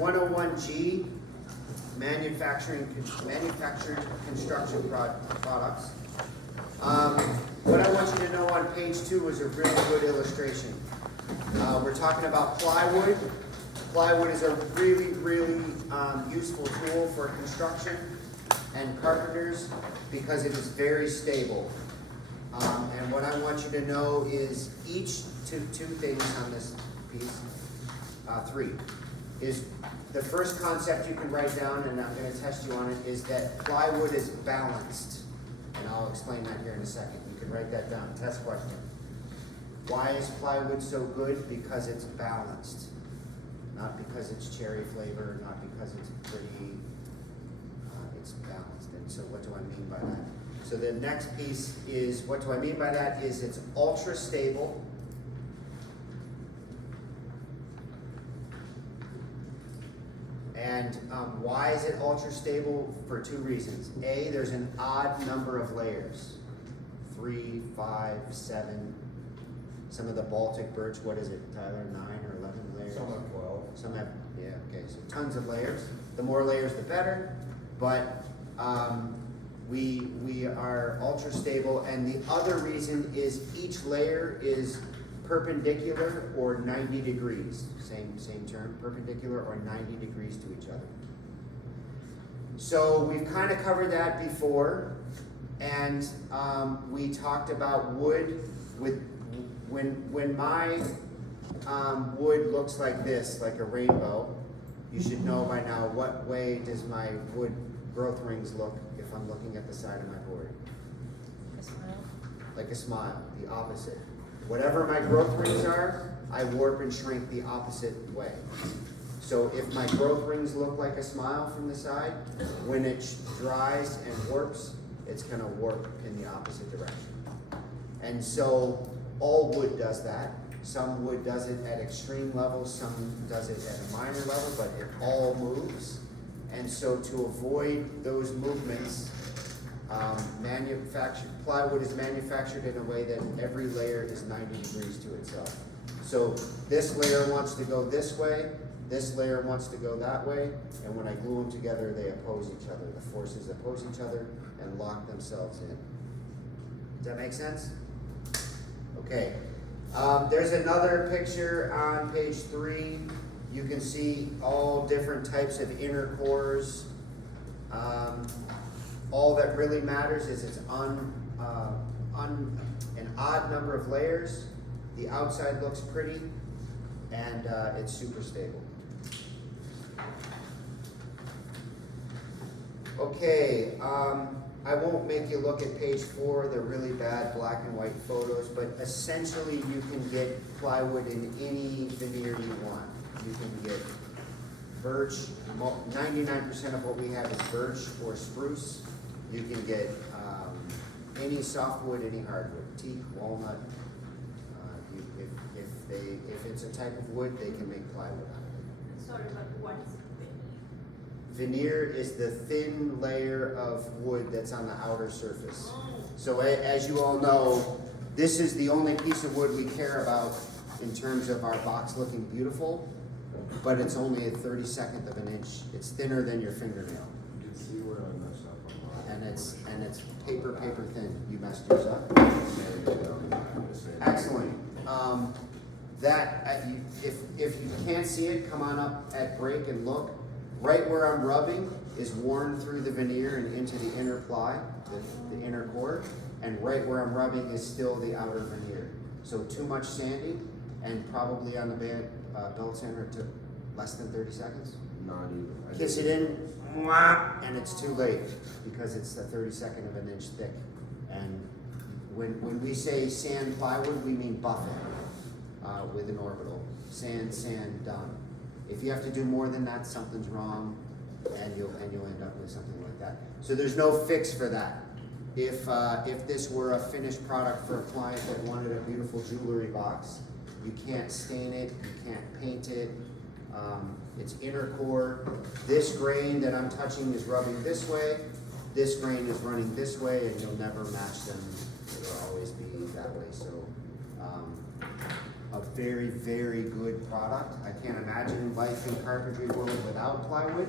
101G, manufactured construction products. What I want you to know on page 2 is a really good illustration. We're talking about plywood. Plywood is a really useful tool for construction and carpenters because it is very stable. And what I want you to know is each two things on this piece, 3, is the first concept you can write down, and I'm going to test you on it, is that plywood is balanced. And I'll explain that here in a second. You can write that down. Test question. Why is plywood so good? Because it's balanced. Not because it's cherry flavor, not because it's pretty. It's balanced. And so what do I mean by that? So the next piece is, what do I mean by that, is it's ultra stable. And why is it ultra stable? For 2 reasons. A, there's an odd number of layers. 3, 5, 7. Some of the Baltic birch, what is it, Tyler, 9 or 11 layers? Some have 12. Some have, yeah, okay, so tons of layers. The more layers, the better. But we are ultra stable, and the other reason is each layer is perpendicular or 90 degrees. Same term, perpendicular or 90 degrees to each other. So we've kind of covered that before, and we talked about wood. With when my wood looks like this, like a rainbow, you should know by now what way does my wood growth rings look if I'm looking at the side of my board. A smile. Like a smile, the opposite. Whatever my growth rings are, I warp and shrink the opposite way. So if my growth rings look like a smile from the side, when it dries and warps, it's going to warp in the opposite direction. And so all wood does that. Some wood does it at extreme levels, some does it at a minor level, but it all moves. And so to avoid those movements, plywood is manufactured in a way that every layer is 90 degrees to itself. So this layer wants to go this way, this layer wants to go that way, and when I glue them together, they oppose each other. The forces oppose each other and lock themselves in. Does that make sense? Okay. There's another picture on page 3. You can see all different types of inner cores. All that really matters is it's an odd number of layers. The outside looks pretty, and it's super stable. Okay, I won't make you look at page 4, the really bad black and white photos, but essentially you can get plywood in any veneer you want. You can get birch, 99% of what we have is birch or spruce. You can get any softwood, any hardwood, teak, walnut. If it's a type of wood, they can make plywood out of it. Sorry, but what is Veneer is the thin layer of wood that's on the outer surface. So as you all know, this is the only piece of wood we care about in terms of our box looking beautiful, but it's only a 32nd of an inch. It's thinner than your fingernail. You can see where I messed up on mine. And it's paper thin. You messed yours up? Excellent. If you can't see it, come on up at break and look. Right where I'm rubbing is worn through the veneer and into the inner ply, the inner core, and right where I'm rubbing is still the outer veneer. So too much sanding, and probably on the belt sander it took less than 30 seconds. Not even. Kiss it in, and it's too late because it's the 32nd of an inch thick. And when we say sand plywood, we mean buff it with an orbital. Sand, done. If you have to do more than that, something's wrong, and you'll end up with something like that. So there's no fix for that. If this were a finished product for a client that wanted a beautiful jewelry box, you can't stain it, you can't paint it. It's inner core. This grain that I'm touching is rubbing this way. This grain is running this way, and you'll never match them. It'll always be that way. So a very, very good product. I can't imagine life in carpentry world without plywood,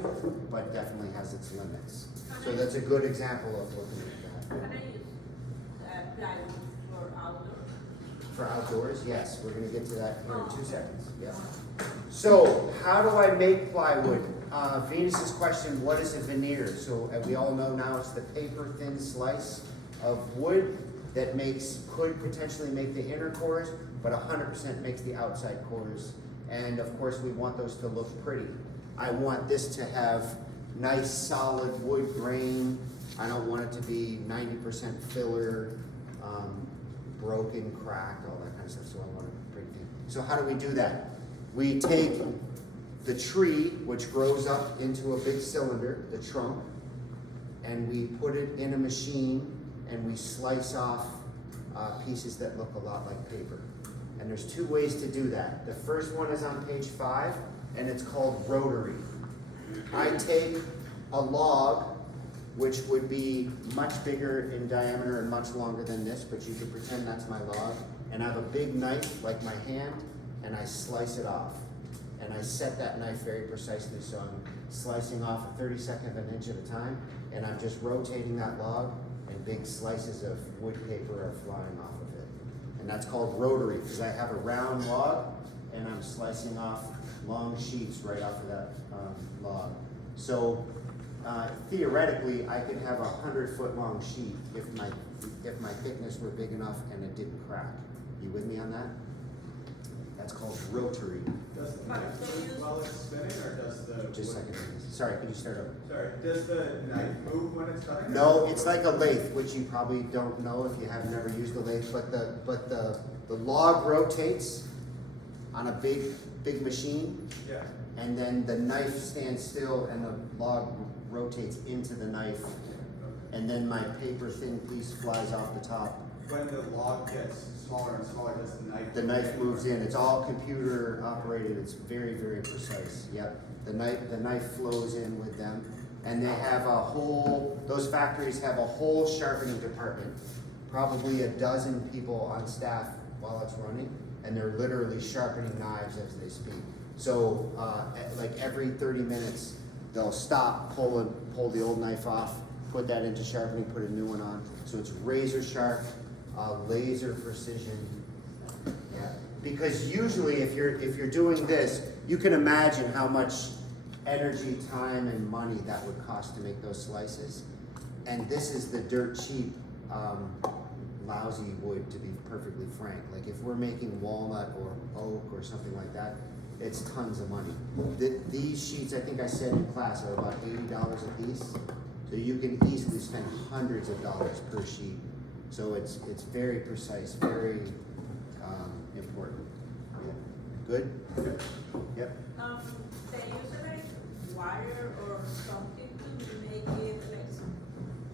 but definitely has its limits. So that's a good example of looking at Can I use plywood for outdoor? that. For outdoors, yes, we're gonna get to that here in 2 seconds, yeah. So, how do I make plywood? Venus's question, what is a veneer? So, we all know now it's the paper thin slice of wood that could potentially make the inner cores, but 100% makes the outside cores. And of course, we want those to look pretty. I want this to have nice solid wood grain. I don't want it to be 90% filler, broken, cracked, all that kind of stuff. So I want it pretty thin. So how do we do that? We take the tree, which grows up into a big cylinder, the trunk, and we put it in a machine and we slice off pieces that look a lot like paper. And there's 2 ways to do that. The first one is on page 5, and it's called rotary. I take a log, which would be much bigger in diameter and much longer than this, but you can pretend that's my log, and I have a big knife, like my hand, and I slice it off. And I set that knife very precisely, so I'm slicing off a 32nd of an inch at a time, and I'm just rotating that log, and big slices of wood paper are flying off of it. And that's called rotary, because I have a round log, and I'm slicing off long sheets right off of that log. So theoretically, I could have a 100-foot long sheet if my thickness were big enough and it didn't crack. You with me on that? That's called rotary. Does the knife move while it's spinning, or does the Just a wood- second. Sorry, could you start over? Sorry, does the knife move when it's cutting? No, it's like a lathe, which you probably don't know if you have never used a lathe, but the log rotates on a big machine, Yeah. and then the knife stands still and the log rotates into the knife, Okay. and then my paper thin piece flies off the top. When the log gets smaller and smaller, does the knife? The knife moves in. It's all computer operated. It's very, very precise. Yep. The knife flows in with them, and they have a whole. Those factories have a whole sharpening department, probably a dozen people on staff while it's running, and they're literally sharpening knives as they speak. So, like every 30 minutes, they'll stop, pull the old knife off, put that into sharpening, put a new one on. So it's razor sharp, laser precision. Yeah, because usually if you're doing this, you can imagine how much energy, time, and money that would cost to make those slices. And this is the dirt cheap, lousy wood, to be perfectly frank. Like if we're making walnut or oak or something like that, it's tons of money. These sheets, I think I said in class, are about $80 a piece. So you can easily spend hundreds of dollars per sheet. So it's very precise, very important. Yeah. Good? Yep. They use like wire or something to make it like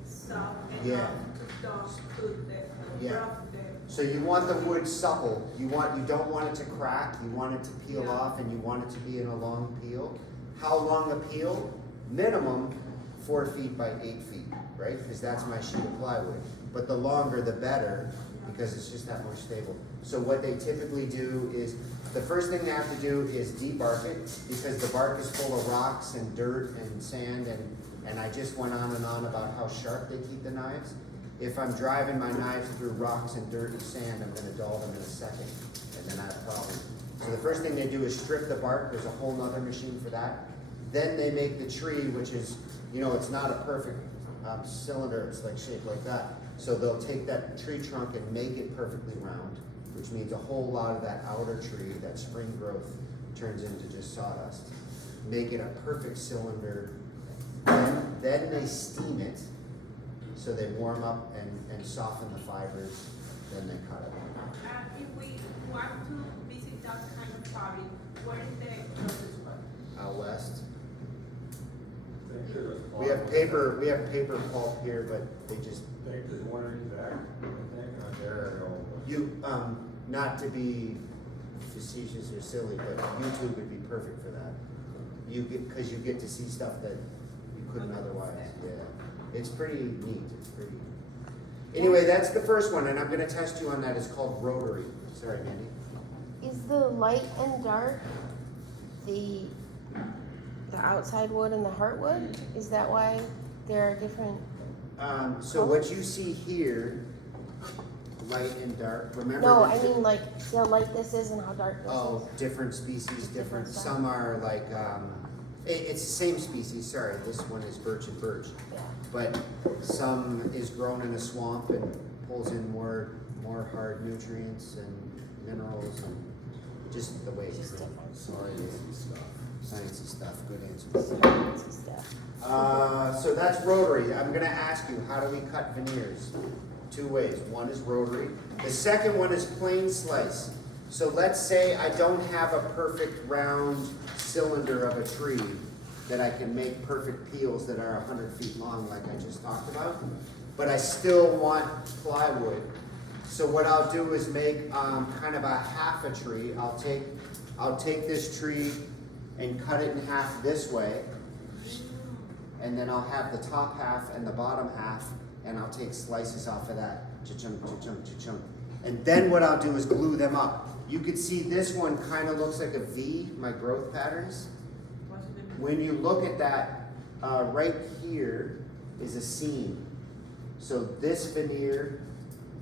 soft Yeah. enough to don't put the Yeah. rough the. So you want the wood supple. You don't want it to crack. You want it to peel Yeah. off, and you want it to be in a long peel. How long a peel? Minimum 4 feet by 8 feet, right? Because that's my sheet of plywood. But the longer, the better, because it's just that more stable. So what they typically do is, the first thing they have to do is debark it, because the bark is full of rocks and dirt and sand, and I just went on and on about how sharp they keep the knives. If I'm driving my knives through rocks and dirt and sand, I'm gonna dull them in a second, and then I have a problem. So the first thing they do is strip the bark. There's a whole nother machine for that. Then they make the tree, which is, it's not a perfect cylinder, it's like shaped like that. So they'll take that tree trunk and make it perfectly round, which means a whole lot of that outer tree, that spring growth, turns into just sawdust. Make it a perfect cylinder. Then they steam it, so they warm up and soften the fibers, then they cut it. If we want to visit that kind of fabric, where is the closest one? Out west. I think there's a We have paper pulp here, but they just, I think there's one in back, I think, on there. not to be facetious or silly, but YouTube would be perfect for that. Because you get to see stuff that you couldn't otherwise, yeah. It's pretty neat, Anyway, that's the first one, and I'm gonna test you on that. It's called rotary. Sorry, Mandy. Is the light and dark the outside wood and the heartwood? Is that why there are different? So what you see here, light and dark, remember? No, that- I mean like see how light this is and how dark this Oh, different species, different, Different stuff. some are like, it's the same species, sorry, this one is birch and birch. is. Yeah. But some is grown in a swamp and pulls in more hard nutrients and minerals and just the way it's Just grown. different. Sciencey stuff. Sciencey stuff, good answer. Fancy stuff. So that's rotary. I'm gonna ask you, how do we cut veneers? Two ways. One is rotary. The second one is plain slice. So let's say I don't have a perfect round cylinder of a tree that I can make perfect peels that are 100 feet long like I just talked about, but I still want plywood. So what I'll do is make kind of a half a tree. I'll take this tree and cut it in half this way, and then I'll have the top half and the bottom half, and I'll take slices off of that, cha-chunk, cha-chunk, cha-chunk. And then what I'll do is glue them up. You can see this one kind of looks like a V, my growth patterns. What's the difference? When you look at that, right here is a seam. So this veneer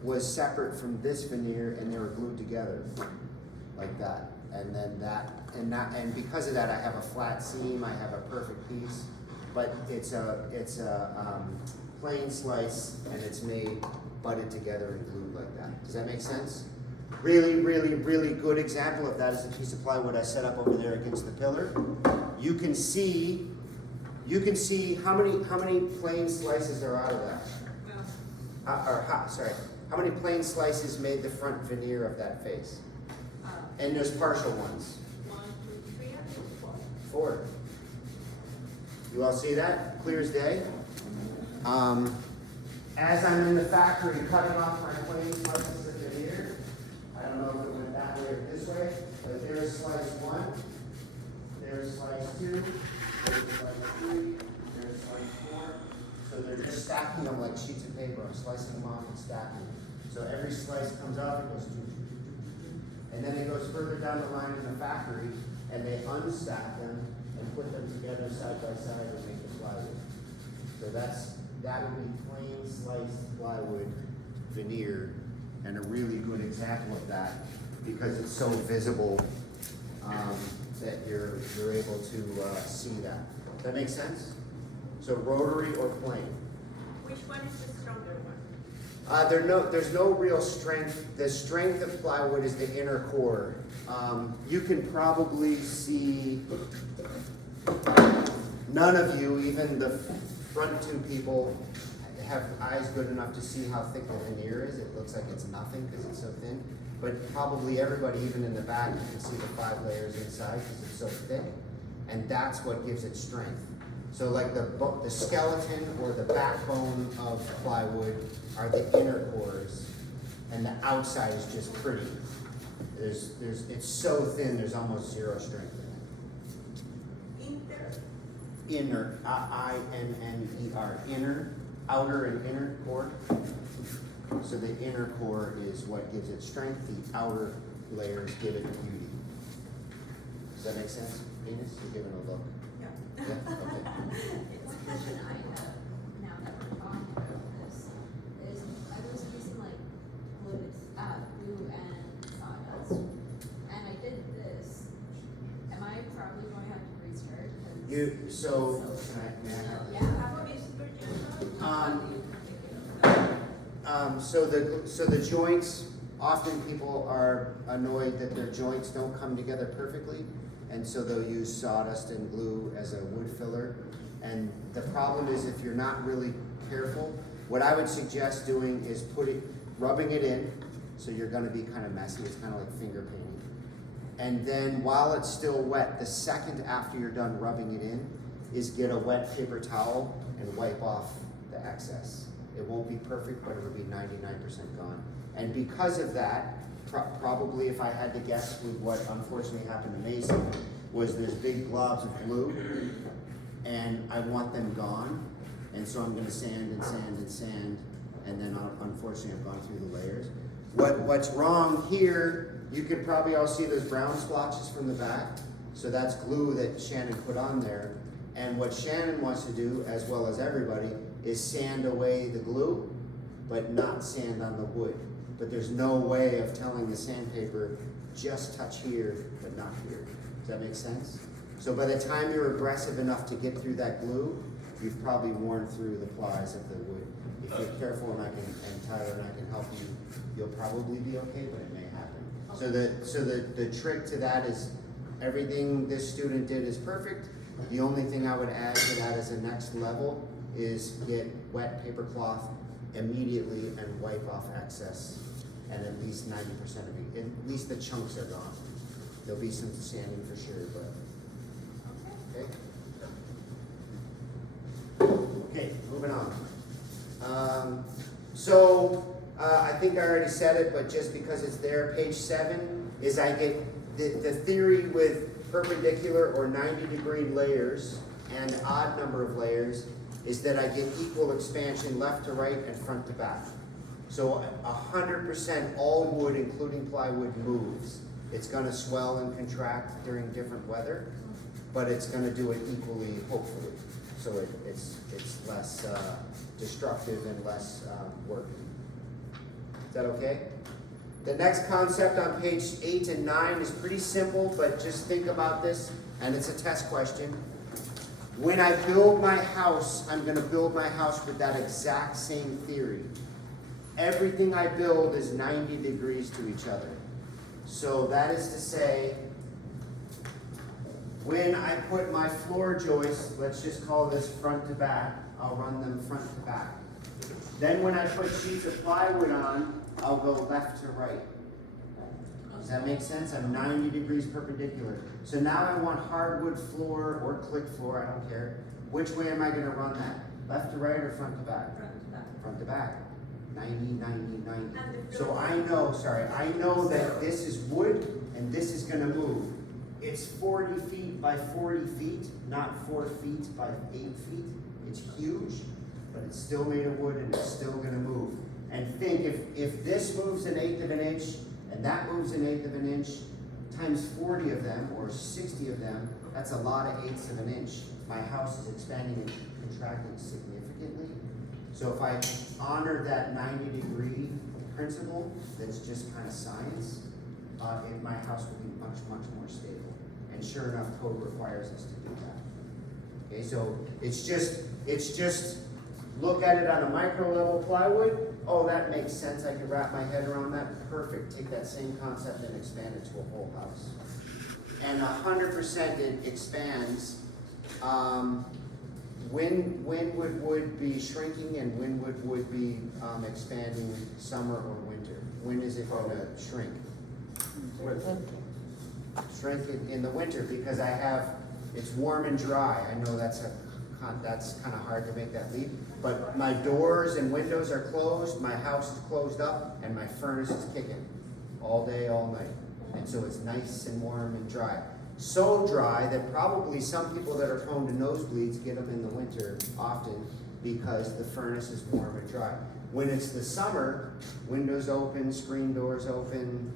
was separate from this veneer and they were glued together like that. And then and because of that, I have a flat seam, I have a perfect piece, but it's a plain slice and it's made, butted together and glued like that. Does that make sense? Really, really, really good example of that is the piece of plywood I set up over there against the pillar. You can see how many plain slices are out of that. No. How many plain slices made the front veneer of that face? And there's partial ones. 1, 2, 3, I think 4. 4. You all see that? Clear as day. As I'm in the factory cutting off my plain slices of veneer, I don't know if it went that way or this way, but there's slice 1, there's slice 2, there's slice 3, there's slice 4. So they're just stacking them like sheets of paper. I'm slicing them off and stacking them. So every slice comes out, it goes, and then it goes further down the line in the factory, and they unstack them and put them together side by side and make the plywood. So that would be plain sliced plywood veneer, and a really good example of that because it's so visible that you're able to see that. Does that make sense? So rotary or plain? Which one is the stronger one? There's no real strength. The strength of plywood is the inner core. You can probably see, none of you, even the front two people, have eyes good enough to see how thick the veneer is. It looks like it's nothing because it's so thin. But probably everybody, even in the back, you can see the 5 layers inside because it's so thick. And that's what gives it strength. So like the skeleton or the backbone of plywood are the inner cores, and the outside is just pretty. It's so thin, there's almost zero strength in it. Inner, I-N-N-E-R, inner, outer and inner core. So the inner core is what gives it strength, the outer layers give it beauty. Does that make sense, Venus? You're giving a look. Yeah. Yeah, okay. One question I have now that we're talking about this is I was using like glue and sawdust, and I did this. Am I probably going to have to restart? May I have this? Yeah. How about Mr. So the joints, often people are annoyed that their joints don't come together perfectly, and so they'll use sawdust and glue as a wood filler. And the problem is if you're not really careful, what I would suggest doing is rubbing it in, so you're gonna be kind of messy, it's kind of like finger painting. And then while it's still wet, the second after you're done rubbing it in, is get a wet paper towel and wipe off the excess. It won't be perfect, but it'll be 99% gone. And because of that, probably if I had to guess with what unfortunately happened to Mason, was there's big globs of glue, and I want them gone. And so I'm gonna sand and sand and sand, and then unfortunately I've gone through the layers. What's wrong here you can probably all see those brown splotches from the back. So that's glue that Shannon put on there. And what Shannon wants to do, as well as everybody, is sand away the glue, but not sand on the wood. But there's no way of telling the sandpaper, just touch here, but not here. Does that make sense? So by the time you're aggressive enough to get through that glue, you've probably worn through the plies of the wood. If you're careful, and Tyler and I can help you, you'll probably be okay, but it may happen. So the trick to that is, everything this student did is perfect. The only thing I would add to that as a next level is get wet paper cloth immediately and wipe off excess. And at least 90% of it, at least the chunks are gone. There'll be some sanding for sure, but, okay? Okay, moving on. I think I already said it, but just because it's there, page 7 is I get the theory with perpendicular or 90-degree layers and odd number of layers is that I get equal expansion left to right and front to back. So 100% all wood, including plywood, moves. It's gonna swell and contract during different weather, but it's gonna do it equally, hopefully. So it's less destructive and less work. Is that okay? The next concept on page 8 and 9 is pretty simple, but just think about this, and it's a test question. When I build my house, I'm gonna build my house with that exact same theory. Everything I build is 90 degrees to each other. So that is to say, when I put my floor joists, let's just call this front to back, I'll run them front to back. Then when I put sheets of plywood on, I'll go left to right. Does that make sense? I'm 90 degrees perpendicular. So now I want hardwood floor or click floor, I don't care. Which way am I gonna run that? Left to right or front to back? Front to back. Front to back. 90, 90, 90. And the So floor- I know that this is wood and this is gonna move. It's 40 feet by 40 feet, not 4 feet by 8 feet. It's huge, but it's still made of wood and it's still gonna move. And think, if this moves 1/8 of an inch and that moves 1/8 of an inch, times 40 of them or 60 of them, that's a lot of 1/8 of an inch. My house is expanding and contracting significantly. So if I honor that 90-degree principle, that's just kind of science, my house will be much, much more stable. And sure enough, code requires us to do that. Okay, so it's just look at it on a micro level plywood. Oh, that makes sense. I can wrap my head around that. Perfect. Take that same concept and expand it to a whole house. And 100% it expands. When would wood be shrinking and when would wood be expanding, summer or winter? When is it going to shrink? Shrink it in the winter because it's warm and dry. I know that's kind of hard to make that leap, but my doors and windows are closed, my house is closed up, and my furnace is kicking all day, all night. And so it's nice and warm and dry. So dry that probably some people that are prone to nosebleeds get them in the winter often because the furnace is warm and dry. When it's the summer, windows open, screen doors open,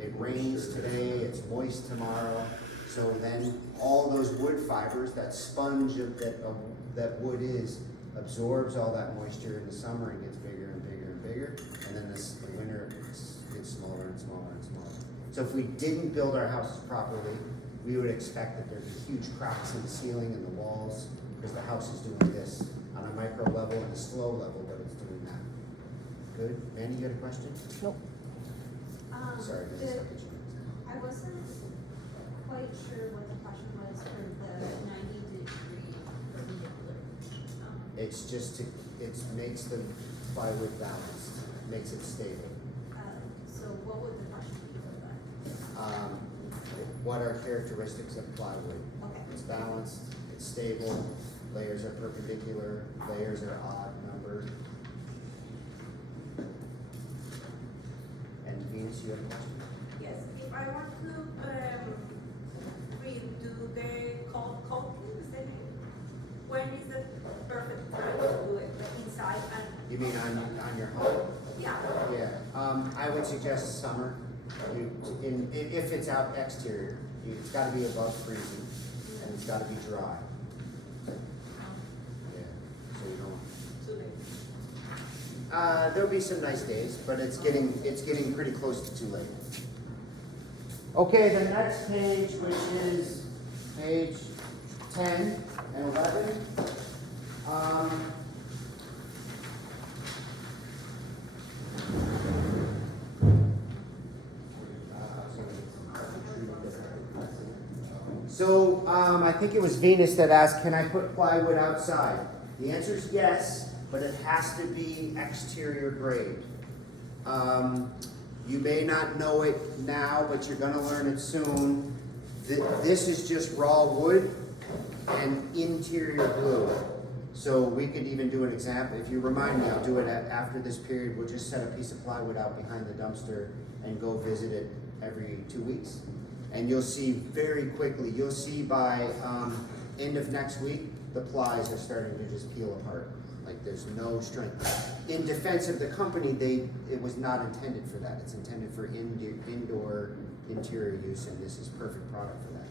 it rains today, it's moist tomorrow. So then all those wood fibers, that sponge that wood is, absorbs all that moisture in the summer and gets bigger and bigger and bigger. And then the winter gets smaller and smaller and smaller. So if we didn't build our houses properly, we would expect that there'd be huge cracks in the ceiling and the walls because the house is doing this on a micro level and a slow level, but it's doing that. Good. Mandy, you got a question? Nope. Sorry, this is such a- I wasn't quite sure what the question was for the 90-degree perpendicular. It makes the plywood balanced, makes it stable. So what would the question be for that? What are characteristics of plywood? Okay. It's balanced, it's stable, layers are perpendicular, layers are odd numbered. And Venus, you have a question? Yes, if I want to redo the coating, when is the perfect time to do it, the inside and? You mean on your home? Yeah, Yeah, I would suggest summer. If it's out exterior, it's gotta be above freezing, and it's gotta be dry. Yeah, so you don't. Too late. There'll be some nice days, but it's getting pretty close to too late. Okay, the next page, which is page 10 and 11. So, I think it was Venus that asked, can I put plywood outside? The answer is yes, but it has to be exterior grade. You may not know it now, but you're gonna learn it soon. This is just raw wood and interior glue. So we could even do an example. If you remind me, I'll do it after this period. We'll just set a piece of plywood out behind the dumpster and go visit it every 2 weeks. And you'll see very quickly, you'll see by end of next week, the plies are starting to just peel apart. Like there's no strength. In defense of the company, it was not intended for that. It's intended for indoor interior use, and this is perfect product for that.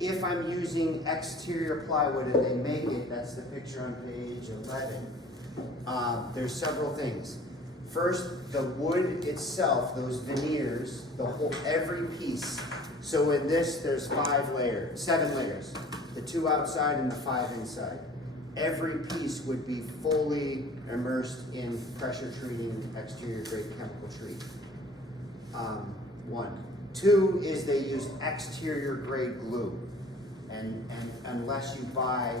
If I'm using exterior plywood and they make it, that's the picture on page 11, there's several things. First, the wood itself, those veneers, every piece. So in this, there's 7 layers. The 2 outside and the 5 inside. Every piece would be fully immersed in pressure treating exterior grade chemical treat. 1. 2 is they use exterior grade glue. And unless you buy,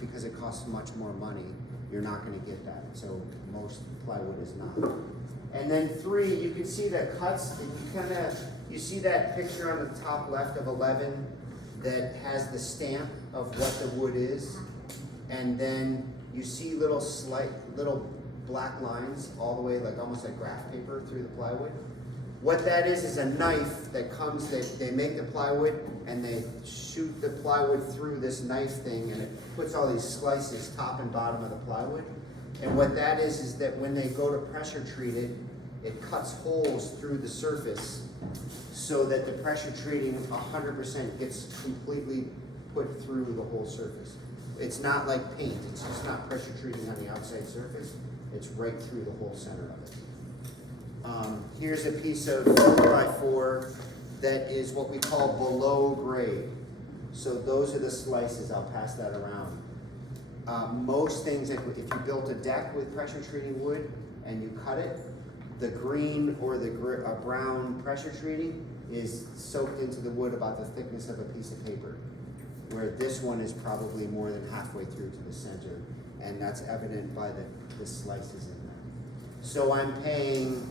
because it costs much more money, you're not gonna get that. So most plywood is not. And then 3, you can see the cuts, you see that picture on the top left of 11 that has the stamp of what the wood is? And then you see little black lines all the way, like almost like graph paper through the plywood. What that is a knife that comes, they make the plywood and they shoot the plywood through this knife thing, and it puts all these slices top and bottom of the plywood. And what that is that when they go to pressure treat it, it cuts holes through the surface so that the pressure treating 100% gets completely put through the whole surface. It's not like paint, it's just not pressure treating on the outside surface, it's right through the whole center of it. Here's a piece of 4x4 that is what we call below grade. So those are the slices, I'll pass that around. Most things, if you built a deck with pressure treating wood and you cut it, the green or the brown pressure treating is soaked into the wood about the thickness of a piece of paper, where this one is probably more than halfway through to the center, and that's evident by the slices in there. So I'm paying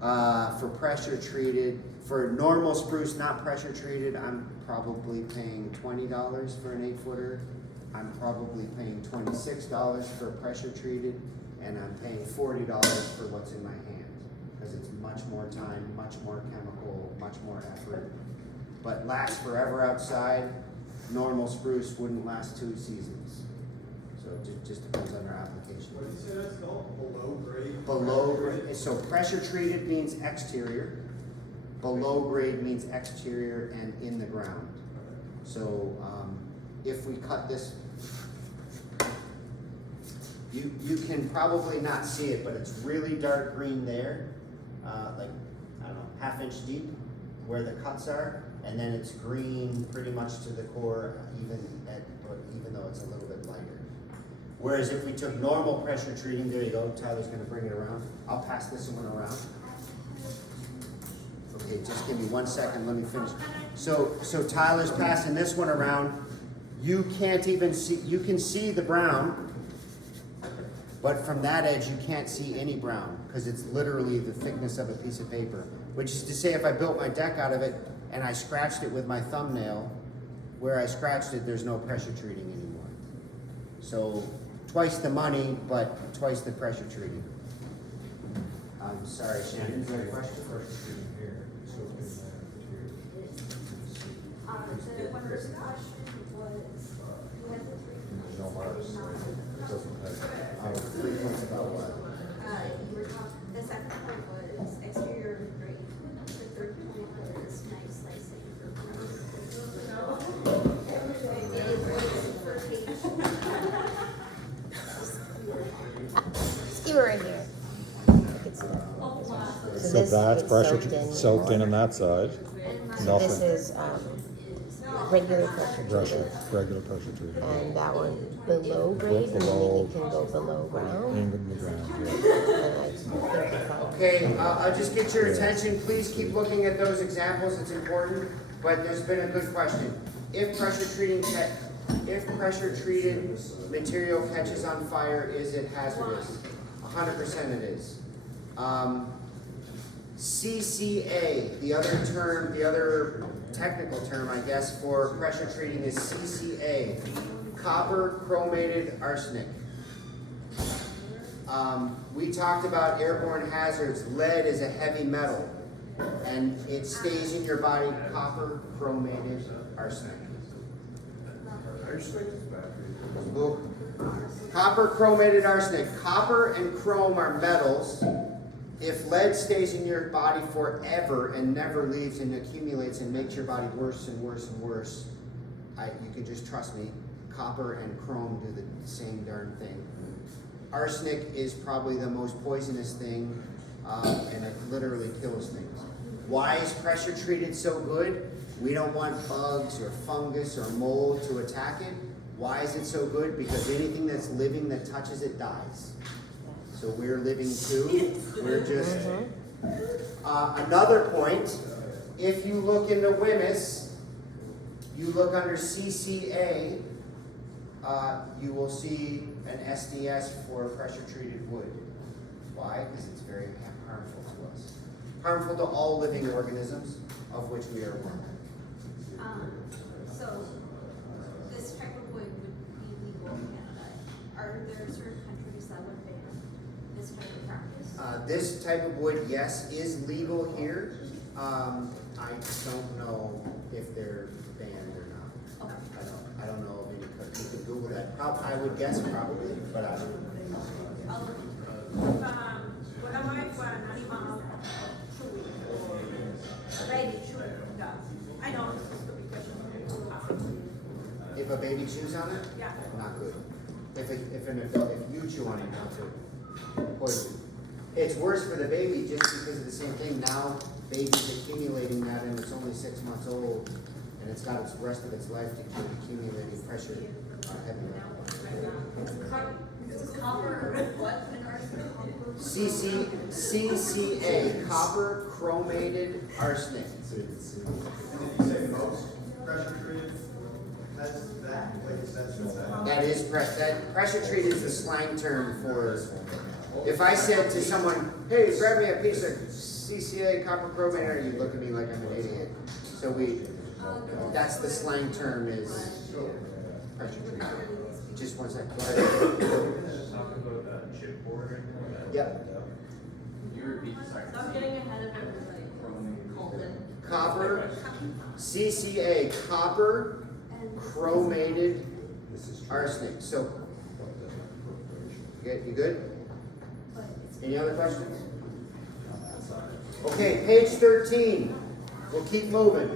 for pressure treated, for normal spruce not pressure treated, I'm probably paying $20 for an 8-footer. I'm probably paying $26 for pressure treated, and I'm paying $40 for what's in my hand, because it's much more time, much more chemical, much more effort. But lasts forever outside. Normal spruce wouldn't last 2 seasons. So it just depends on your application. What did you say that's called? Below grade? Below grade, so pressure treated means exterior. Below grade means exterior and in the ground. So if we cut this, you can probably not see it, but it's really dark green there, like, I don't know, 1/2 inch deep where the cuts are, and then it's green pretty much to the core, even though it's a little bit lighter. Whereas if we took normal pressure treating, there you go, Tyler's gonna bring it around. I'll pass this one around. Okay, just give me 1 second, let me finish. So Tyler's passing this one around. You can't even see, you can see the brown, but from that edge, you can't see any brown, because it's literally the thickness of a piece of paper. Which is to say, if I built my deck out of it and I scratched it with my thumbnail, where I scratched it, there's no pressure treating anymore. So twice the money, but twice the pressure treating. I'm sorry, Shannon, is there a question? The first question was, who has the 3 No marks, it doesn't have. 3 points about what? you were talking, the second part was exterior grade. So this that's is pressure soaked in soaked in on that side. And my This Nothing. is, regular pressure treated. Regular pressure treated. And that one below grade, and meaning it can go below ground. In the ground, yeah. And I think it's all- Okay, I'll just get your attention, please keep looking at those examples, it's important, but there's been a good question. If pressure treated material catches on fire, is it hazardous? 100% it is. CCA, the other term, the other technical term, I guess, for pressure treating is CCA, copper chromated arsenic. We talked about airborne hazards. Lead is a heavy metal, and it stays in your body. Copper chromated arsenic. Look. Copper chromated arsenic. Copper and chrome are metals. If lead stays in your body forever and never leaves and accumulates and makes your body worse and worse and worse, you can just trust me, copper and chrome do the same darn thing. Arsenic is probably the most poisonous thing, and it literally kills things. Why is pressure treated so good? We don't want bugs or fungus or mold to attack it. Why is it so good? Because anything that's living that touches it dies. So we're living too. We're just another point. If you look into WHMIS, you look under CCA, you will see an SDS for pressure treated wood. Why? Because it's very harmful to us. Harmful to all living organisms, of which we are one. So this type of wood would be legal in Canada. Are there certain countries that would ban this type of practice? This type of wood, yes, is legal here. I don't know if they're banned or not. Okay. I don't know of any country. You could Google that. I would guess probably, but I don't know. I'll look into it. What am I for an animal chew or a baby chew? Yeah. I know it's a stupid question. If a baby chews on it, Yeah. not good. If an adult, if you chew on it, not good. Poison. It's worse for the baby just because of the same thing. Now, baby's accumulating that and it's only 6 months old and it's got its rest of its life to keep accumulating pressure heavy metal. It's copper, what, and arsenic? CCA, copper chromated arsenic. And if you say most pressure treated, that's that, like, that's just that. That is pressure treated is the slang term for. If I said to someone, "Hey, grab me a piece of CCA copper chromated," you look at me like I'm an idiot. So that's the slang term is pressure treated. Just one second. Go ahead. Talking about that chipboard right now. Yep. You repeat the second. I'm getting ahead of everybody. Colton. Copper, CCA, copper And chromated arsenic. So, you good? but it's Any other questions? Okay, page 13. We'll keep moving.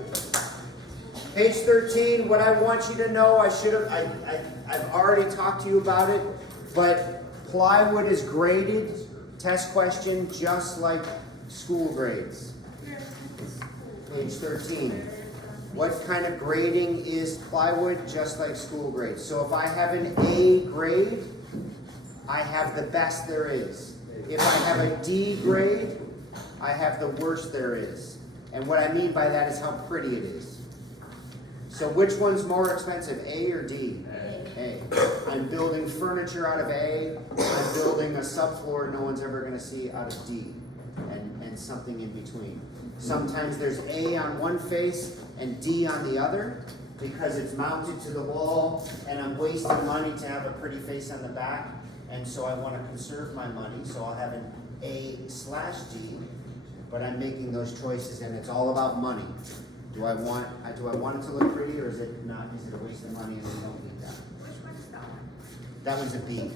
Page 13, what I want you to know, I've already talked to you about it, but plywood is graded, test question, just like school grades. Page 13. What kind of grading is plywood? Just like school grades. So if I have an A grade, I have the best there is. If I have a D grade, I have the worst there is. And what I mean by that is how pretty it is. So which one's more expensive, A or D? A. I'm building furniture out of A. I'm building a subfloor no one's ever going to see out of D. And something in between. Sometimes there's A on one face and D on the other because it's mounted to the wall and I'm wasting money to have a pretty face on the back. And so I want to conserve my money, so I'll have an A/D, but I'm making those choices and it's all about money. Do I want it to look pretty or is it not? Is it a waste of money and we don't need that? Which one is that one? That one's a B.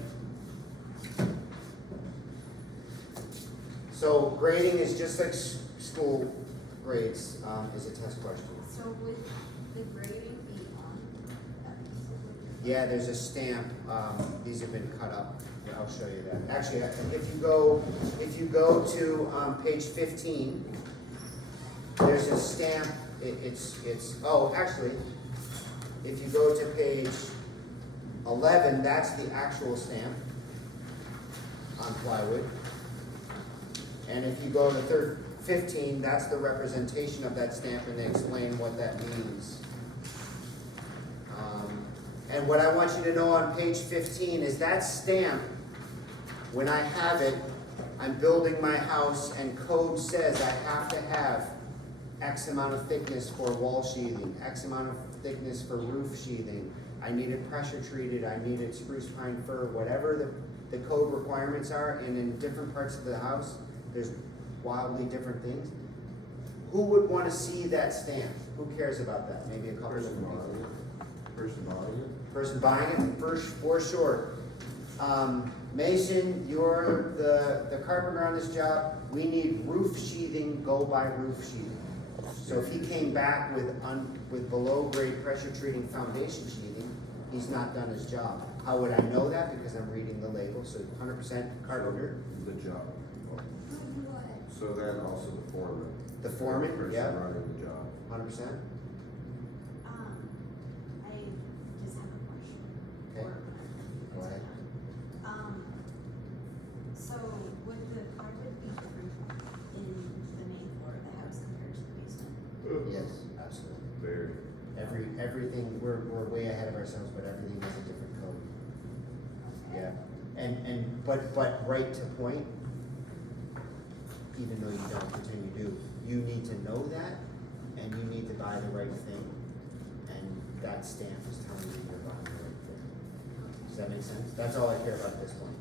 So grading is just like school grades, is a test question. So would the grading be on that piece of wood? Yeah, there's a stamp, these have been cut up, I'll show you that. Actually, if you go to, page 15, there's a stamp, actually, if you go to page 11, that's the actual stamp on plywood. And if you go to 15, that's the representation of that stamp, and they explain what that means. And what I want you to know on page 15 is that stamp, when I have it, I'm building my house and code says I have to have X amount of thickness for wall sheathing, X amount of thickness for roof sheathing. I need it pressure treated, I need it spruce pine fir, whatever the code requirements are, and in different parts of the house, there's wildly different things. Who would want to see that stamp? Who cares about that? Maybe a couple of people. Person buying it, for sure. Mason, you're the carpenter on this job. We need roof sheathing, go by roof sheathing. So if he came back with below grade pressure treating foundation sheathing, he's not done his job. How would I know that? Because I'm reading the label, so 100% carpenter. The job. So then also the foreman. The foreman, Person yeah, running the job. 100%. I just have a question. Okay. Go ahead. So would the carpet be different in the main floor of the house compared to the basement? Yes, absolutely. Very. Everything, we're way ahead of ourselves, but everything has a different code. Yeah, but right to point, even though you don't pretend you do, you need to know that, and you need to buy the right thing, and that stamp is telling you you're buying the right thing. Does that make sense? That's all I care about at this point.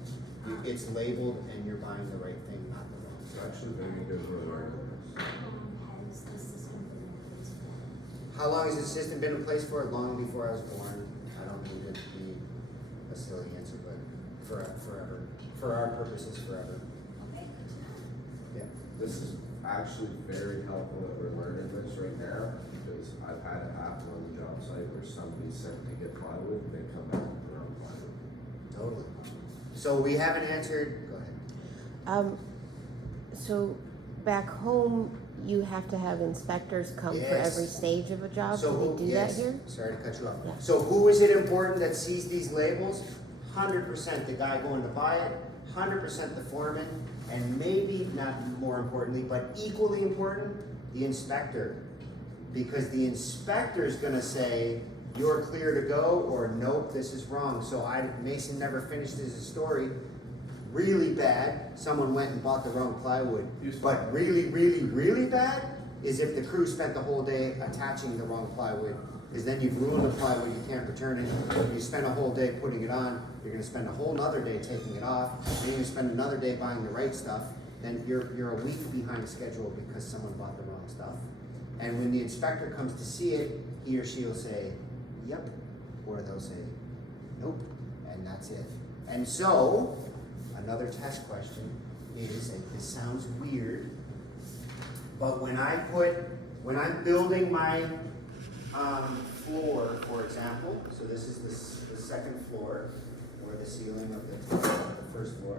It's labeled, and you're buying the right thing, not the wrong It's thing. actually very good for learning. How long has the system been in place for? How long has the system been in place for? Long before I was born. I don't mean to be a silly answer, but forever. For our purposes, forever. Okay, good to know. Yeah. This is actually very helpful that we're learning this right now, because I've had it happen on the job site where somebody's sent to get plywood, and they come back with their own plywood. Totally. So we haven't answered, go ahead. So back home, you have to have inspectors come for Yes. every stage of a job. So Do who, they do that yes, here? sorry to cut you off. Yeah. So who is it important that sees these labels? 100% the guy going to buy it, 100% the foreman, and maybe not more importantly, but equally important, the inspector. Because the inspector is gonna say, you're clear to go, or nope, this is wrong. So Mason never finished his story. Really bad, someone went and bought the wrong plywood. But really, really, really bad is if the crew spent the whole day attaching the wrong plywood. Because then you've ruined the plywood, you can't return it. You spend a whole day putting it on, you're gonna spend a whole nother day taking it off, then you're gonna spend another day buying the right stuff. Then you're a week behind schedule because someone bought the wrong stuff. And when the inspector comes to see it, he or she will say, yep, or they'll say, nope, and that's it. And so, another test question is, and this sounds weird, but when I'm building my floor, for example, so this is the second floor, or the ceiling of the first floor,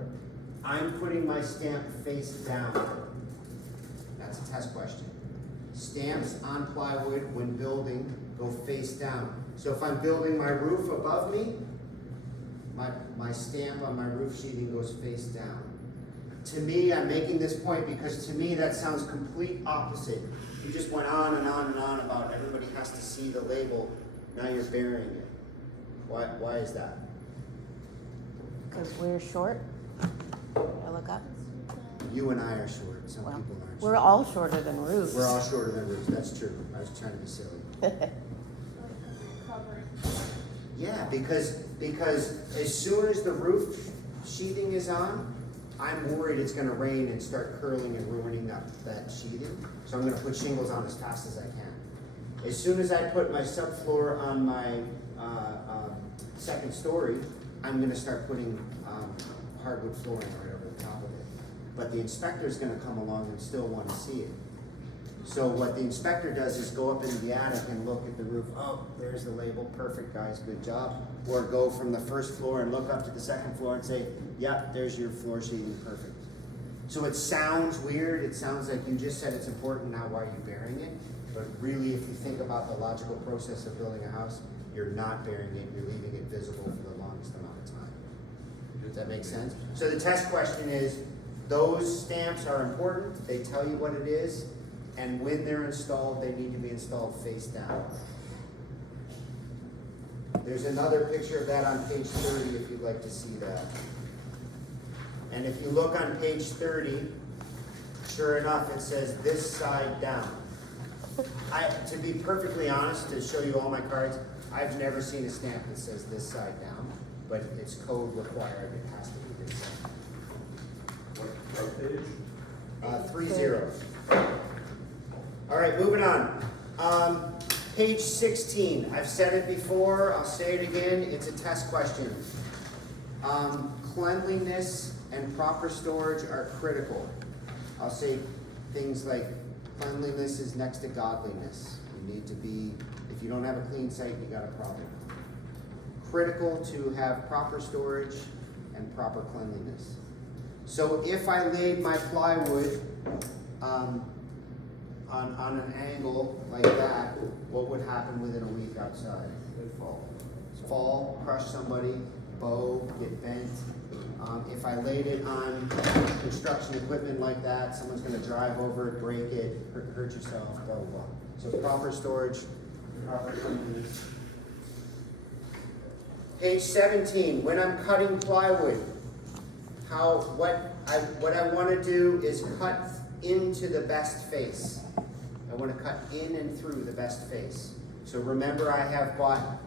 I'm putting my stamp face down. That's a test question. Stamps on plywood when building go face down. So if I'm building my roof above me, my stamp on my roof sheathing goes face down. To me, I'm making this point because to me that sounds complete opposite. You just went on and on and on about everybody has to see the label, now you're burying it. Why is that? Because we're short. I look up. You and I are short, some Well, people aren't. we're all shorter than roofs. We're all shorter than roofs, that's true. I was trying to be silly. Yeah, because as soon as the roof sheathing is on, I'm worried it's gonna rain and start curling and ruining that sheathing. So I'm gonna put shingles on as fast as I can. As soon as I put my subfloor on my second story, I'm gonna start putting hardwood flooring right over the top of it. But the inspector's gonna come along and still wanna see it. So what the inspector does is go up into the attic and look at the roof. Oh, there's the label. Perfect, guys. Good job. Or go from the first floor and look up to the second floor and say, yep, there's your floor sheeting. Perfect. So it sounds weird. It sounds like you just said it's important. Now why are you burying it? But really, if you think about the logical process of building a house, you're not burying it. You're leaving it visible for the longest amount of time. Does that make sense? So the test question is, those stamps are important. They tell you what it is. And when they're installed, they need to be installed face down. There's another picture of that on page 30 if you'd like to see that. And if you look on page 30, sure enough, it says this side down. To be perfectly honest, to show you all my cards, I've never seen a stamp that says this side down, but it's code required. It has to be this side. What page? 30. All right, moving on. Page 16. I've said it before. I'll say it again. It's a test question. Cleanliness and proper storage are critical. I'll say things like cleanliness is next to godliness. You need to be, if you don't have a clean site, you got a problem. Critical to have proper storage and proper cleanliness. So if I laid my plywood on an angle like that, what would happen within a week outside? It'd fall, crush somebody, bow, get bent. If I laid it on construction equipment like that, someone's gonna drive over it, break it, hurt yourself, blah, blah, blah. So proper storage, proper cleanliness. Page 17, when I'm cutting plywood, what I wanna do is cut into the best face. I want to cut in and through the best face. So remember, I have bought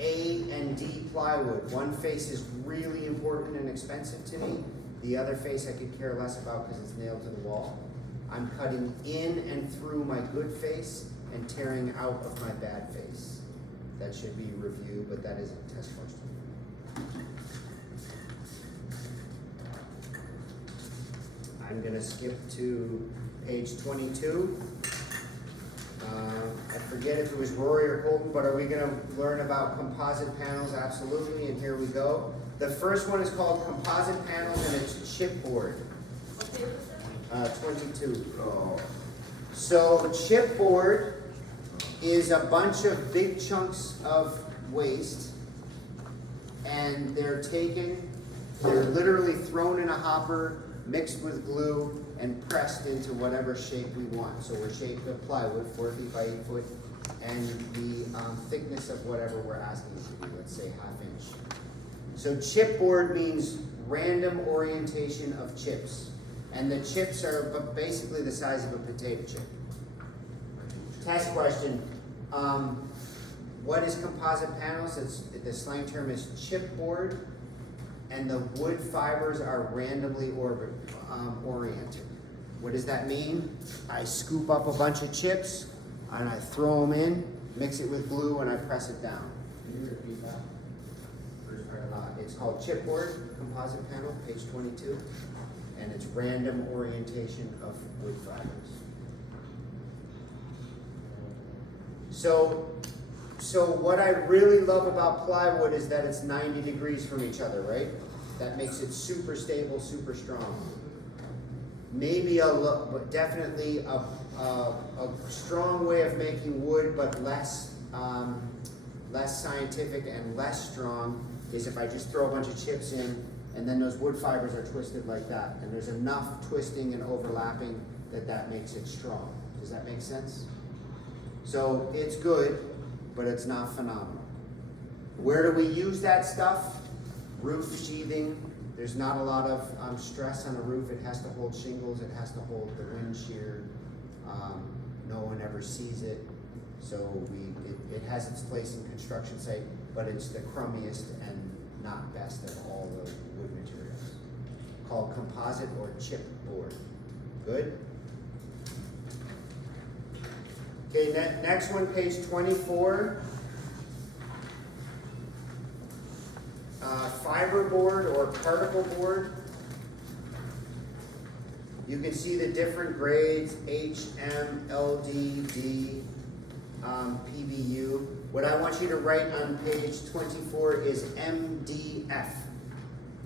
A and D plywood. One face is really important and expensive to me. The other face I could care less about because it's nailed to the wall. I'm cutting in and through my good face and tearing out of my bad face. That should be reviewed, but that is a test question. I'm going to skip to page 22. I forget if it was Rory or Colton, but are we going to learn about composite panels? Absolutely, and here we go. The first one is called composite panels, and it's chipboard. 22. Oh, So chipboard is a bunch of big chunks of waste, and they're literally thrown in a hopper, mixed with glue, and pressed into whatever shape we want. So we're shaped of plywood, 4 feet by 8 foot, and the thickness of whatever we're asking it to be, let's say 1/2 inch. So chipboard means random orientation of chips. And the chips are basically the size of a potato chip. Test question. What is composite panels? The slang term is chipboard, and the wood fibers are randomly oriented. What does that mean? I scoop up a bunch of chips, and I throw them in, mix it with glue, and I press it down. Can you repeat that? It's called chipboard, composite panel, page 22, and it's random orientation of wood fibers. So what I really love about plywood is that it's 90 degrees from each other, right? That makes it super stable, super strong. Maybe definitely a strong way of making wood, but less scientific and less strong is if I just throw a bunch of chips in, and then those wood fibers are twisted like that, and there's enough twisting and overlapping that makes it strong. Does that make sense? So it's good, but it's not phenomenal. Where do we use that stuff? Roof sheathing. There's not a lot of stress on a roof. It has to hold shingles. It has to hold the wind shear. No one ever sees it. So it has its place in construction site, but it's the crummiest and not best of all the wood materials. Called composite or chipboard. Good? Okay, next one, page 24. Fiberboard or particle board. You can see the different grades, H, M, LD, D, PBU. What I want you to write on page 24 is MDF.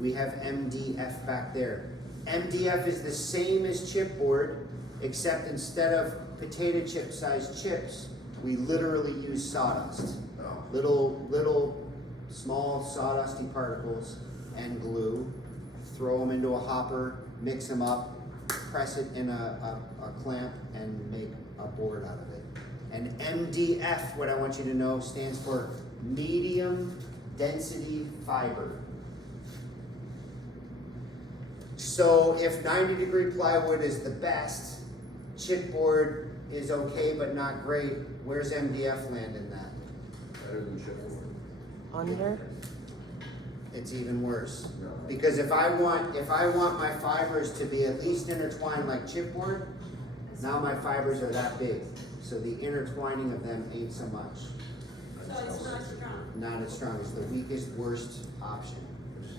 We have MDF back there. MDF is the same as chipboard, except instead of potato chip sized chips, we literally use sawdust. Little small sawdusty particles and glue. Throw them into a hopper, mix them up, press it in a clamp, and make a board out of it. And MDF, what I want you to know, stands for medium density fiber. So if 90-degree plywood is the best, chipboard is okay but not great, where's MDF land in that? Better than chipboard. Under? It's even worse. No. Because if I want my fibers to be at least intertwined like chipboard, now my fibers are that big. So the intertwining of them ain't so much. So it's not strong. Not as strong. It's the weakest, worst option.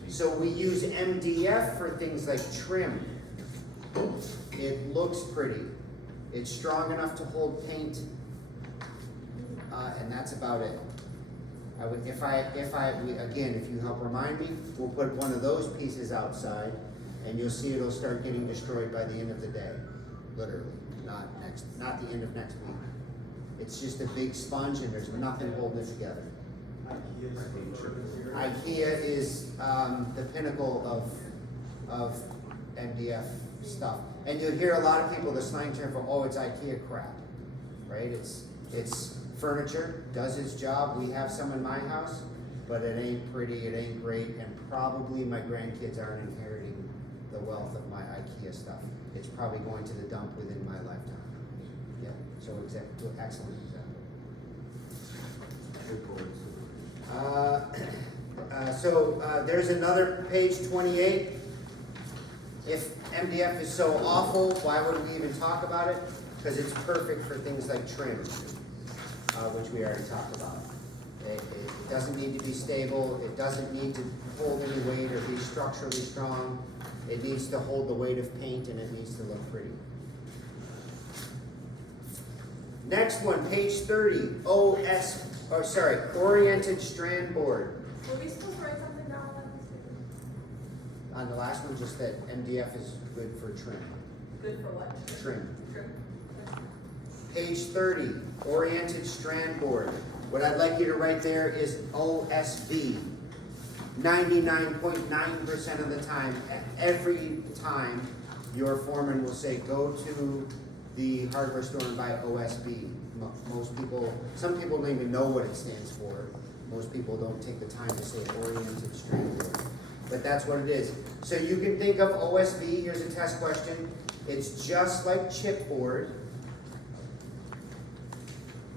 So we use MDF for things like trim. It looks pretty. It's strong enough to hold paint, and that's about it. Again, if you help remind me, we'll put one of those pieces outside, and you'll see it'll start getting destroyed by the end of the day, literally. Not the end of next week. It's just a big sponge, and there's nothing holding it together. IKEA is the pinnacle of MDF stuff, and you'll hear a lot of people the slang term for, oh, it's IKEA crap, right? It's furniture, does its job. We have some in my house, but it ain't pretty, it ain't great, and probably my grandkids aren't inheriting the wealth of my IKEA stuff. It's probably going to the dump within my lifetime. Yeah, so excellent example. There's another page 28. If MDF is so awful, why would we even talk about it? Because it's perfect for things like trim, which we already talked about. It doesn't need to be stable. It doesn't need to hold any weight or be structurally strong. It needs to hold the weight of paint, and it needs to look pretty. Next one, page 30, oriented strand board. Were we supposed to write something down on this? On the last one, just that MDF is good for trim. Good for what? Trim. Trim. Page 30, oriented strand board. What I'd like you to write there is OSB. 99.9% of the time, every time, your foreman will say, go to the hardware store and buy OSB. Some people don't even know what it stands for. Most people don't take the time to say oriented strand board. But that's what it is. So you can think of OSB, here's a test question. It's just like chipboard,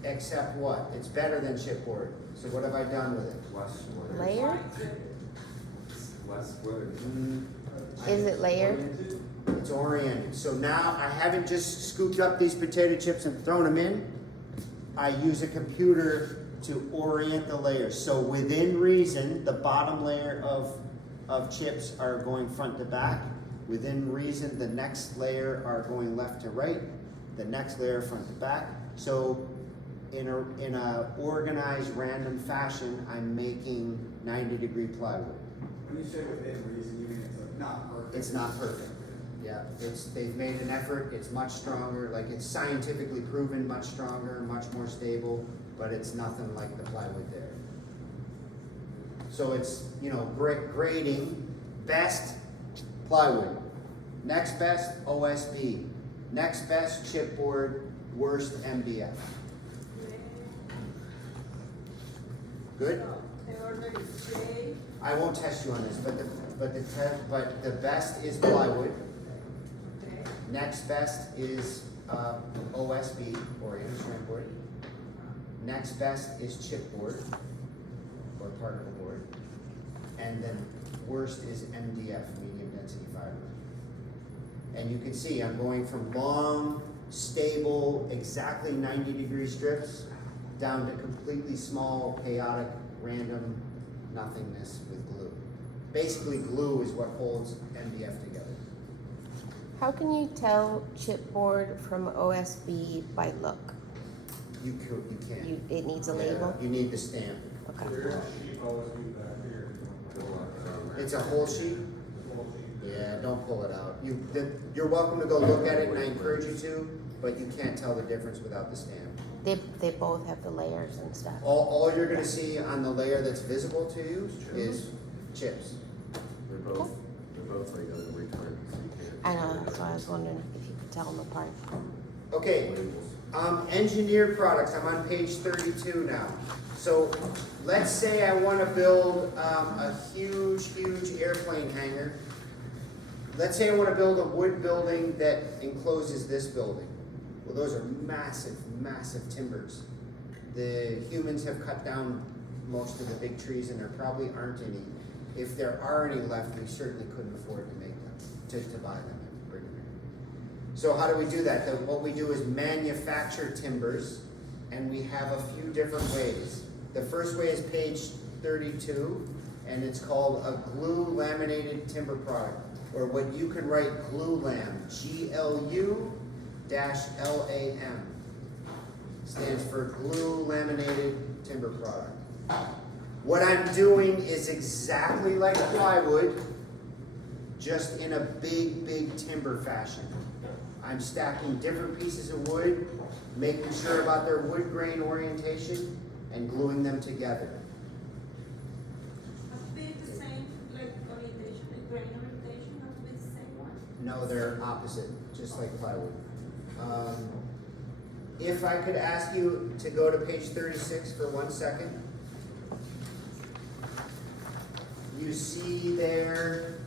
except what? It's better than chipboard. So what have I done with it? Less weather. Layered? Less weather. Is it layered? It's oriented. So now I haven't just scooped up these potato chips and thrown them in. I use a computer to orient the layers. So within reason, the bottom layer of chips are going front to back. Within reason, the next layer are going left to right. The next layer front to back. So in a organized, random fashion, I'm making 90-degree plywood. When you say within reason, you mean it's not perfect? It's not perfect. Yeah, they've made an effort. It's much stronger. Like, it's scientifically proven much stronger, much more stable, but it's nothing like the plywood there. So it's, grading, best plywood, next best OSB, next best chipboard, worst MDF. Good? They already say, I won't test you on this, but the best is plywood. okay, Next best is OSB, oriented strand board. Next best is chipboard, or particle board. And then worst is MDF, medium density fiber. And you can see I'm going from long, stable, exactly 90-degree strips down to completely small, chaotic, random nothingness with glue. Basically, glue is what holds MDF together. How can you tell chipboard from OSB by look? You can't. It needs a Yeah, label? You need the stamp. Okay. sheet always be back here. It's a whole sheet? Yeah, don't pull it out. You're welcome to go look at it, and I encourage you to, but you can't tell the difference without the stamp. They both have the layers and stuff. All you're gonna see on the layer that's visible to you is chips. They're both like on the return, so you can't. I know, that's why I was wondering if you could tell them apart. Okay, engineered products, I'm on page 32 now. So, let's say I wanna build, a huge airplane hangar. Let's say I wanna build a wood building that encloses this building. Well, those are massive timbers. The humans have cut down most of the big trees, and there probably aren't any. If there are any left, we certainly couldn't afford to make them, to buy them and bring them in. So how do we do that? What we do is manufacture timbers, and we have a few different ways. The first way is page 32, and it's called a glue laminated timber product, or what you can write GluLam, GLU-LAM. Stands for glue laminated timber product. What I'm doing is exactly like plywood, just in a big timber fashion. I'm stacking different pieces of wood, making sure about their wood grain orientation, and gluing them together. Must be the same, like orientation, like grain orientation, must be the same one. No, they're opposite, just like plywood. If I could ask you to go to page 36 for 1 second. You see there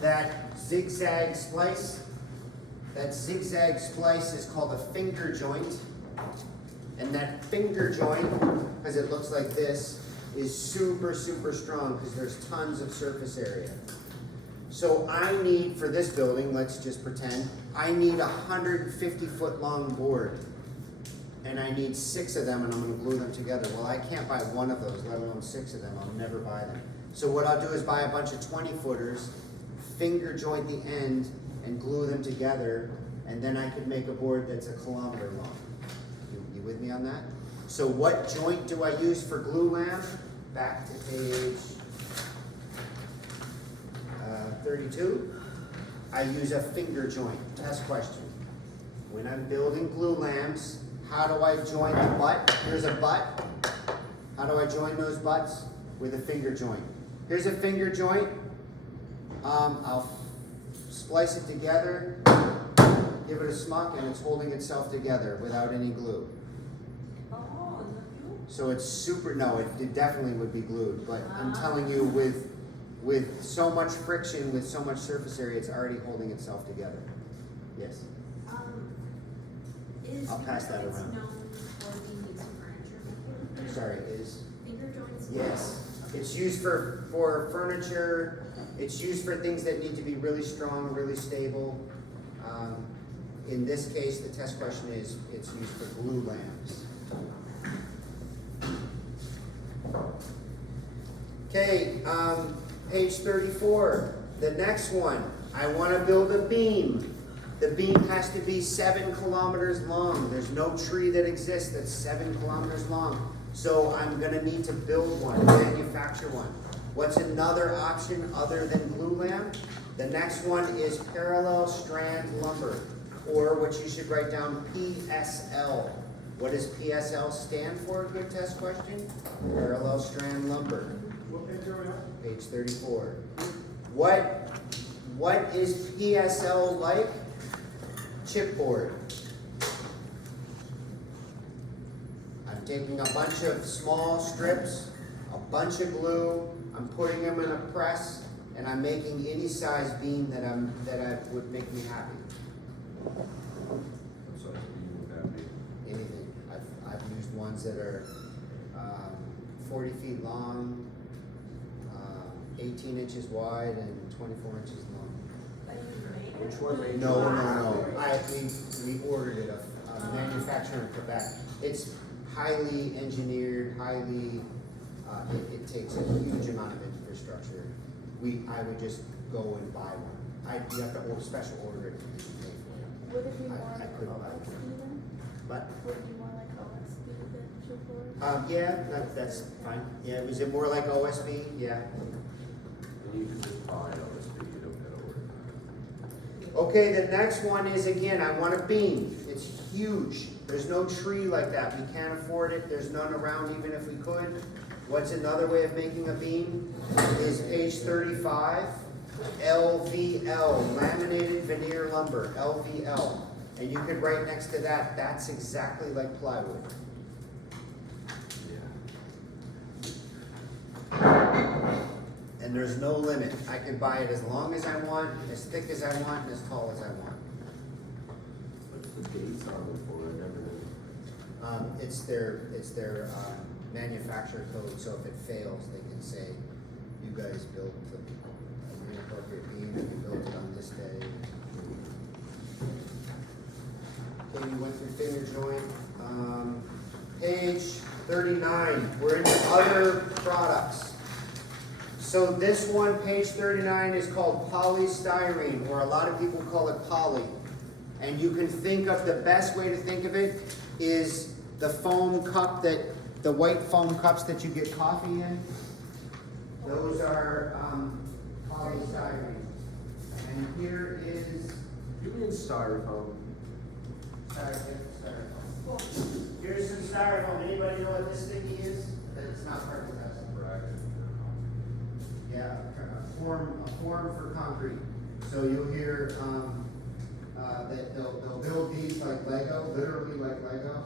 that zigzag splice? That zigzag splice is called a finger joint. And that finger joint, because it looks like this, is super strong because there's tons of surface area. So I need, for this building, let's just pretend, I need a 150-foot long board. And I need 6 of them, and I'm gonna glue them together. Well, I can't buy one of those, let alone 6 of them. I'll never buy them. So what I'll do is buy a bunch of 20-footers, finger joint the end, and glue them together, and then I could make a board that's 1 kilometer long. You with me on that? So what joint do I use for GluLam? Back to page 32. I use a finger joint. Test question. When I'm building GluLams, how do I join the butt? Here's a butt. How do I join those butts? With a finger joint. Here's a finger joint. I'll splice it together, give it a smuck, and it's holding itself together without any glue. Oh, not you? So it's super, no, it definitely would be glued, but I'm telling you, with so much friction, with so much surface area, it's already holding itself together. Yes? Is I'll pass that finger joints around. known for being used in furniture making? Sorry, is, Finger joints? yes. It's used for furniture, it's used for things that need to be really strong, really stable. In this case, the test question is, it's used for GluLams. Okay, page 34, the next one, I wanna build a beam. The beam has to be 7 kilometers long. There's no tree that exists that's 7 kilometers long. So I'm gonna need to build one, manufacture one. What's another option other than GluLam? The next one is parallel strand lumber, or what you should write down, PSL. What does PSL stand for? Good test question. Parallel strand lumber. What page are we on? Page 34. What is PSL like? Chipboard. I'm taking a bunch of small strips, a bunch of glue, I'm putting them in a press, and I'm making any size beam that would make me happy. So you would that be? Anything. I've used ones that are 40 feet long, 18 inches wide, and 24 inches long. But you made it? Which one made you? No. We ordered it, a manufacturer in Quebec. It's highly engineered, it takes a huge amount of infrastructure. I would just go and buy one. you have to order, special order it. and pay for it. Would it be more I like couldn't buy OSB it. then? But, Would it be more like OSB than chipboard? yeah, that's fine. Yeah, was it more like OSB? Yeah. And you can just buy OSB, you don't gotta order. Okay, the next one is, again, I want a beam. It's huge. There's no tree like that. We can't afford it. There's none around even if we could. What's another way of making a beam? Is page 35, LVL, laminated veneer lumber, LVL. And you could write next to that, that's exactly like plywood. And there's no limit. I can buy it as long as I want, as thick as I want, and as tall as I want. What's the dates on it for, I never knew. It's their manufacturer code, so if it fails, they can say, you guys built an inappropriate beam, and you built it on this day. Okay, you went through finger joint. Page 39, we're in other products. So this one, page 39, is called polystyrene, or a lot of people call it poly. And you can think of, the best way to think of it is the foam cup the white foam cups that you get coffee in. Those are polystyrene. And here is, You mean styrofoam? styrofoam. Here's some styrofoam. Anybody know what this thingy is? It's not perfect. Yeah, a form for concrete. So you'll hear that they'll build these like Lego, literally like Lego,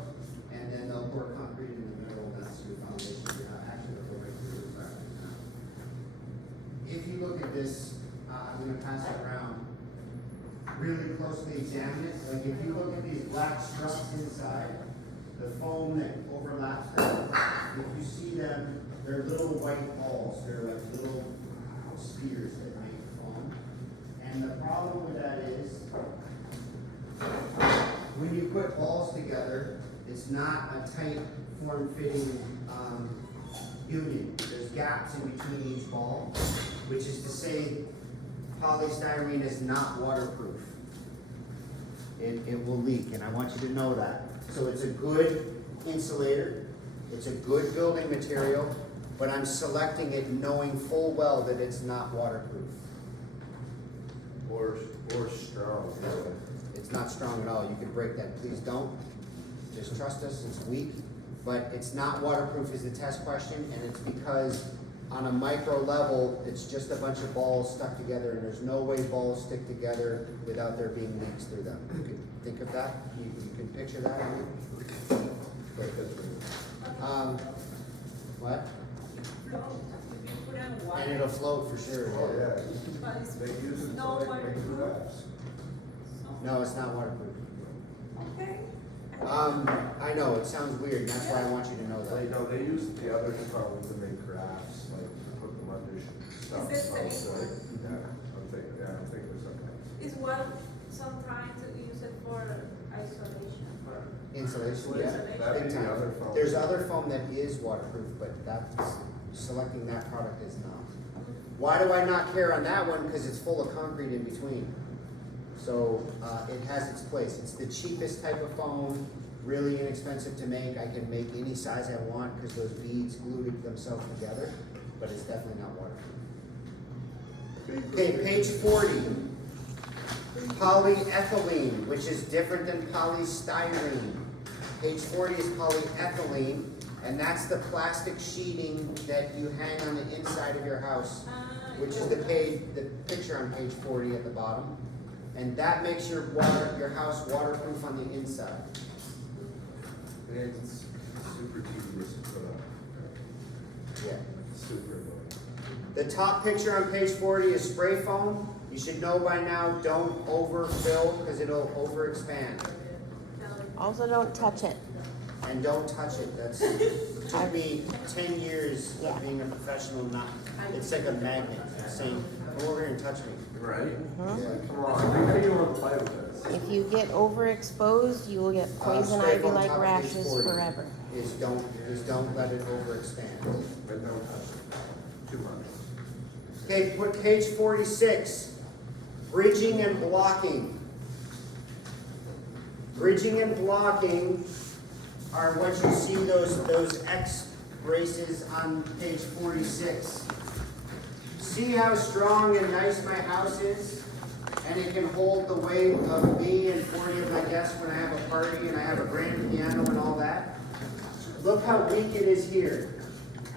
and then they'll pour concrete in the middle, and that's your foundation. You're not actually going to go right through the side. If you look at this, I'm going to pass it around. Really closely examine it. Like if you look at these black struts inside, the foam that overlaps them, if you see them, they're little white balls. They're like little spheres that make foam. And the problem with that is, when you put balls together, it's not a tight, form-fitting union. There's gaps in between each ball, which is to say polystyrene is not waterproof. It will leak, and I want you to know that. So it's a good insulator, it's a good building material, but I'm selecting it knowing full well that it's not waterproof. Or strong. It's not strong at all. You can break that. Please don't. Just trust us. It's weak. But it's not waterproof is the test question, and it's because on a micro level, it's just a bunch of balls stuck together, and there's no way balls stick together without there being leaks through them. You can think of that? You can picture that? What? And it'll float for sure. Oh, yeah. But it's They use it to no like make waterproof. crafts. No, it's not waterproof. Okay. I know, it sounds weird, and that's why I want you to know They that. know, they use the other components to make crafts, like put them under stuff. Is it So, safe? I'm thinking of something. Is one sometimes to use it for isolation, for Insulation, yeah. That'd Big be the time. other foam. There's other foam that is waterproof, but that's, selecting that product is not. Why do I not care on that one? Because it's full of concrete in between. So, it has its place. It's the cheapest type of foam, really inexpensive to make. I can make any size I want because those beads glue themselves together, but it's definitely not waterproof. Okay, page 40. Polyethylene, which is different than polystyrene. Page 40 is polyethylene, and that's the plastic sheeting that you hang on the inside of your house, which is the picture on page 40 at the bottom. And that makes your house waterproof on the inside. And it's super tedious to put up. Yeah. Super annoying. The top picture on page 40 is spray foam. You should know by now, don't overfill because it'll overexpand. Also, don't touch it. And don't touch it. Took me 10 years of being a professional. It's like a magnet. It's saying, come over here and touch me. Right? Yeah. Come on, how do you want to play with this? If you get overexposed, you will get poison Spray foam ivy-like top of page rashes 40 forever. Is don't let it overexpand. But don't touch it. Too much. Okay, put page 46. Bridging and blocking. Bridging and blocking are what you see those X braces on page 46. See how strong and nice my house is? And it can hold the weight of me and 40 of my guests when I have a party and I have a grand piano and all that. Look how weak it is here.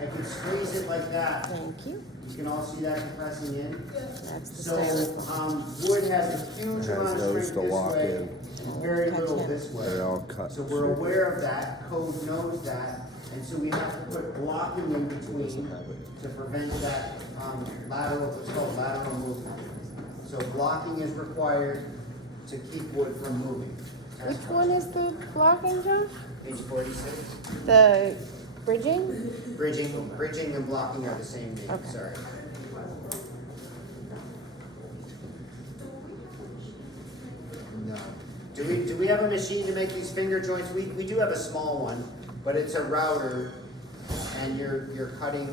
I can squeeze it like that. Thank you. You can all see that compressing in. That's the So, styrofoam. wood has a huge Has amount of those strength to this lock way, in. very Catch little that. this way. They're all cut. So we're aware of that, code knows that, and so we have to put blocking in between to prevent that, lateral, what's called lateral movement. So blocking is required to keep wood from moving. Which one is the blocking, Josh? Page 46. The bridging? Bridging and blocking are the same name, Okay. sorry. No. Do we have a machine to make these finger joints? We do have a small one, but it's a router, and you're cutting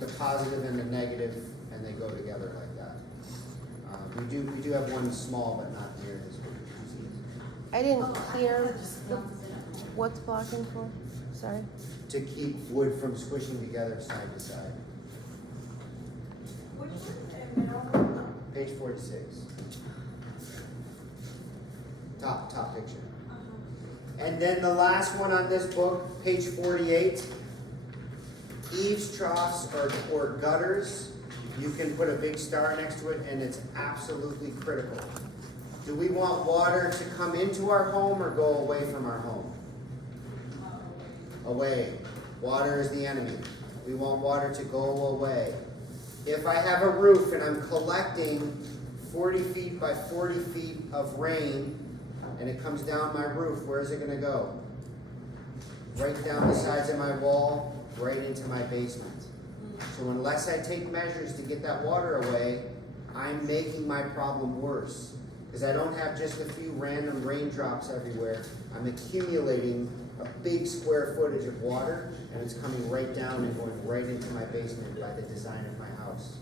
the positive and the negative, and they go together like that. We do have one small, but not near this one. I didn't Oh, I hear thought just the, melted it up. what's blocking for? Sorry. To keep wood from squishing together side to side. Which one? Middle? Page 46. Top picture. And then the last one on this book, page 48. Eaves troughs or gutters, you can put a big star next to it, and it's absolutely critical. Do we want water to come into our home or go away from our home? Away. Water is the enemy. We want water to go away. If I have a roof and I'm collecting 40 feet by 40 feet of rain, and it comes down my roof, where is it gonna go? Right down the sides of my wall, right into my basement. So unless I take measures to get that water away, I'm making my problem worse. Because I don't have just a few random raindrops everywhere. I'm accumulating a big square footage of water, and it's coming right down and going right into my basement by the design of my house.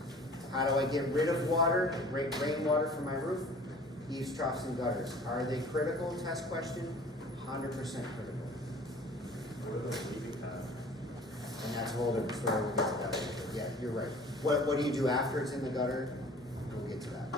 How do I get rid of water, rainwater from my roof? Eaves, troughs, and gutters. Are they critical? Test question. 100% critical. What are those leaving pads? And that's a whole different story. We'll get to that later. Yeah, you're right. What do you do after it's in the gutter? We'll get to that.